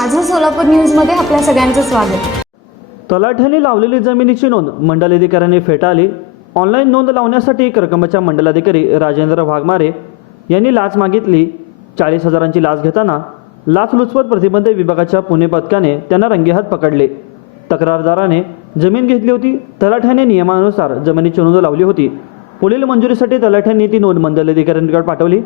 माझं सोलापूर न्यूजमध्ये आपल्या सगळ्यांचं स्वागत. तलाठ्याने लावलेली जमिनीची नोंद मंडलाधिकाऱ्यांनी फेटाळली ऑनलाईन नोंद लावण्यासाठी करकंबाच्या मंडलाधिकारी राजेंद्र वाघमारे यांनी लाच मागितली. चाळीस हजारांची लाच घेताना लाचलुचपत प्रतिबंध विभागाच्या पुणे पथकाने त्यांना रंगेहात पकडले. तक्रारदाराने जमीन घेतली होती. तलाठ्याने नियमानुसार जमिनीची नोंद लावली होती. पुढील मंजुरीसाठी तलाठ्यांनी ती नोंद मंडलाधिकाऱ्यांकडे पाठवली.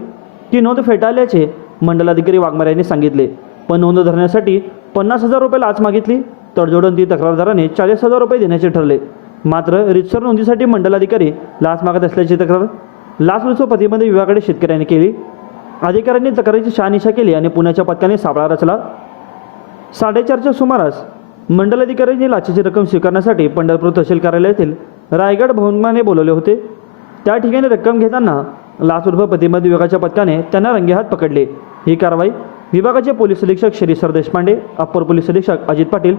ती नोंद फेटाळल्याचे मंडलाधिकारी वाघमारे यांनी सांगितले. पण नोंद धरण्यासाठी पन्नास हजार रुपये लाच मागितली. तडजोडून ती तक्रारदाराने चाळीस हजार रुपये देण्याचे ठरले. मात्र रितसर नोंदीसाठी मंडलाधिकारी लाच मागत असल्याची तक्रार लाचलुचपत प्रतिबंध विभागाकडे शेतकऱ्यांनी केली. अधिकाऱ्यांनी तक्रारीची शहानिशा केली आणि पुण्याच्या पथकाने सापळा रचला. साडेचारच्या सुमारास मंडलाधिकाऱ्यांनी लाचेची रक्कम स्वीकारण्यासाठी पंढरपूर तहसील कार्यालयातील रायगड भवनमाने बोलवले होते. त्या ठिकाणी रक्कम घेताना लाचलुचपत प्रतिबंध विभागाच्या पथकाने त्यांना रंगेहात पकडले. ही कारवाई विभागाचे पोलीस अधीक्षक श्रीसर देशपांडे अप्पर पोलीस अधीक्षक अजित पाटील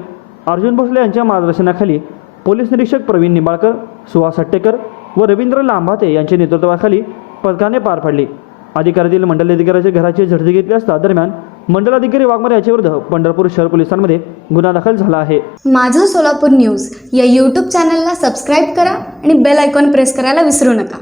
अर्जुन भोसले यांच्या मार्गदर्शनाखाली पोलीस निरीक्षक प्रवीण निंबाळकर सुहास हट्टेकर व रवींद्र लांभाते यांच्या नेतृत्वाखाली पथकाने पार पाडली. अधिकाऱ्यातील मंडलाधिकाऱ्याच्या घराची झडती घेतली असता दरम्यान मंडलाधिकारी वाघमारे याच्याविरुद्ध पंढरपूर शहर पोलिसांमध्ये गुन्हा दाखल झाला आहे. माझं सोलापूर न्यूज या यूट्यूब चॅनलला सबस्क्राईब करा आणि बेल आयकॉन प्रेस करायला विसरू नका.